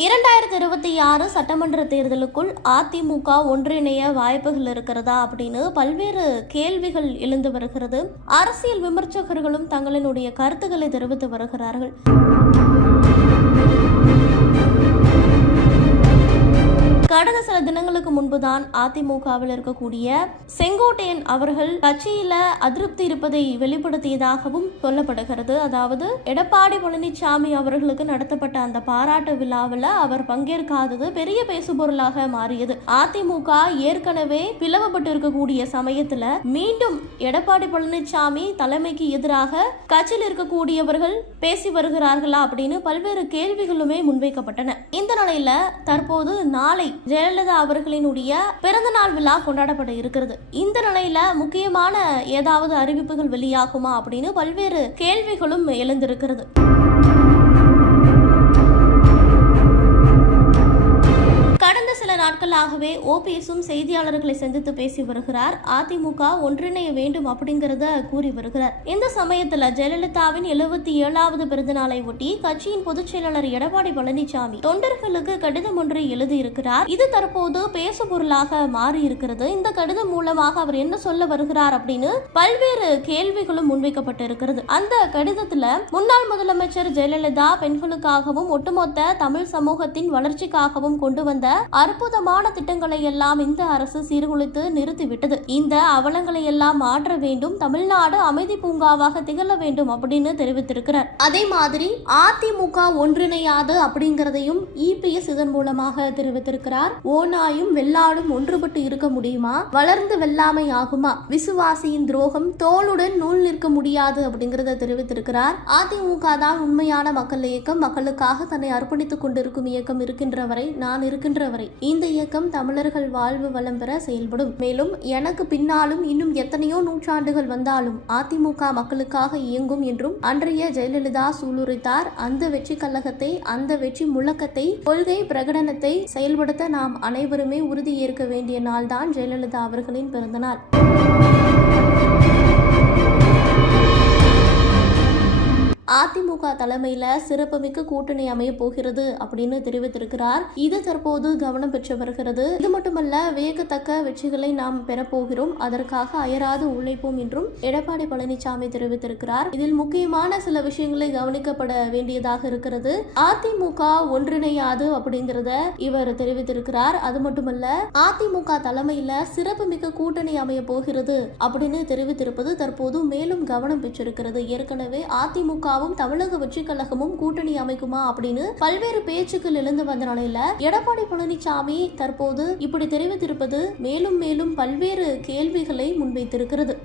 2026 சட்டமன்ற தேர்தலுக்குள் அதிமுக ஒன்றிணைய வாய்ப்புகள் இருக்கிறதா அப்படின்னு பல்வேறு கேள்விகள் எழுந்து வருகிறது. அரசியல் விமர்சகர்களும் தங்களினுடைய கருத்துக்களை தெரிவித்து வருகிறார்கள். கடந்த சில தினங்களுக்கு முன்புதான் அதிமுகவில் இருக்கக்கூடிய செங்கோட்டையன் அவர்கள் கட்சியில அதிருப்தி இருப்பதை வெளிப்படுத்தியதாகவும் சொல்லப்படுகிறது. அதாவது எடப்பாடி பழனிசாமி அவர்களுக்கு நடத்தப்பட்ட அந்த பாராட்டு விழாவில் அவர் பங்கேற்காதது பெரிய பேசுபொருளாக மாறியது. அதிமுக ஏற்கனவே பிளவுபட்டு இருக்கக்கூடிய சமயத்துல மீண்டும் எடப்பாடி பழனிசாமி தலைமைக்கு எதிராக கட்சியில் இருக்கக்கூடியவர்கள் பேசி வருகிறார்களா அப்படின்னு பல்வேறு கேள்விகளுமே முன்வைக்கப்பட்டன. இந்த நிலையில தற்போது நாளை ஜெயலலிதா அவர்களினுடைய பிறந்தநாள் விழா கொண்டாடப்பட இருக்கிறது. இந்த நிலையில முக்கியமான ஏதாவது அறிவிப்புகள் வெளியாகுமா அப்படின்னு பல்வேறு கேள்விகளும் எழுந்திருக்கிறது. கடந்த சில நாட்களாகவே ஓபிஎஸும் செய்தியாளர்களை சந்தித்து பேசி வருகிறார். அதிமுக ஒன்றிணைய வேண்டும் அப்படிங்கறத கூறி வருகிறார். இந்த சமயத்துல ஜெயலலிதாவின் 77வது பிறந்த நாளை ஒட்டி கட்சியின் பொதுச் செயலாளர் எடப்பாடி பழனிசாமி தொண்டர்களுக்கு கடிதம் ஒன்றை எழுதியிருக்கிறார். இது தற்போது பேசு பொருளாக மாறி இருக்கிறது. இந்த கடிதம் மூலமாக அவர் என்ன சொல்ல வருகிறார் அப்படின்னு பல்வேறு கேள்விகளும் முன்வைக்கப்பட்டு இருக்கிறது. அந்த கடிதத்துல முன்னாள் முதலமைச்சர் ஜெயலலிதா பெண்களுக்காகவும் ஒட்டுமொத்த தமிழ் சமூகத்தின் வளர்ச்சிக்காகவும் கொண்டு வந்த அற்புதமான திட்டங்களை எல்லாம் இந்த அரசு சீர்குலைத்து நிறுத்திவிட்டது. இந்த அவலங்களை எல்லாம் மாற்ற வேண்டும், தமிழ்நாடு அமைதி பூங்காவாக திகழ வேண்டும் அப்படின்னு தெரிவித்திருக்கிறார். அதே மாதிரி அதிமுக ஒன்றிணையாது அப்படிங்கறதையும் இபிஎஸ் இதன் மூலமாக தெரிவித்திருக்கிறார். ஓநாயும் வெள்ளாடும் ஒன்றுபட்டு இருக்க முடியுமா? வளர்ந்து வெள்ளாமை ஆகுமா? விசுவாசியின் துரோகம் தோளுடன் நூல் நிற்க முடியாது அப்படிங்கறத தெரிவித்திருக்கிறார். அதிமுக தான் உண்மையான மக்கள் இயக்கம், மக்களுக்காக தன்னை அர்ப்பணித்துக் கொண்டிருக்கும் இயக்கம் இருக்கின்ற வரை, நான் இருக்கின்ற வரை இந்த இயக்கம் தமிழர்கள் வாழ்வு வளம் பெற செயல்படும். மேலும் எனக்கு பின்னாலும் இன்னும் எத்தனையோ நூற்றாண்டுகள் வந்தாலும் அதிமுக மக்களுக்காக இயங்கும் என்றும் அன்றைய ஜெயலலிதா சூளுரைத்தார். அந்த வெற்றி கழகத்தை, அந்த வெற்றி முழக்கத்தை, கொள்கை பிரகடனத்தை செயல்படுத்த நாம் அனைவருமே உறுதி ஏற்க வேண்டிய நாள்தான் ஜெயலலிதா அவர்களின் பிறந்தநாள். அதிமுக தலைமையில சிறப்புமிக்க கூட்டணி அமைய போகிறது அப்படின்னு தெரிவித்திருக்கிறார். இது தற்போது கவனம் பெற்று வருகிறது. இது மட்டுமல்ல, வேகத்தக்க வெற்றிகளை நாம் பெறப்போகிறோம், அதற்காக அயராது உழைப்போம் என்றும் எடப்பாடி பழனிசாமி தெரிவித்திருக்கிறார். இதில் முக்கியமான சில விஷயங்களை கவனிக்கப்பட வேண்டியதாக இருக்கிறது. அதிமுக ஒன்றிணையாது அப்படிங்கிறத இவர் தெரிவித்திருக்கிறார். அது மட்டுமல்ல, அதிமுக தலைமையில சிறப்புமிக்க கூட்டணி அமைய போகிறது அப்படின்னு தெரிவித்திருப்பது தற்போது மேலும் கவனம் பெற்றிருக்கிறது. ஏற்கனவே அதிமுக தமிழக வெற்றி கழகமும் கூட்டணி அமைக்குமா அப்படின்னு பல்வேறு பேச்சுக்கள் எழுந்து வந்த நிலையில எடப்பாடி பழனிசாமி தற்போது இப்படி தெரிவித்திருப்பது மேலும் மேலும் பல்வேறு கேள்விகளை முன்வைத்திருக்கிறது.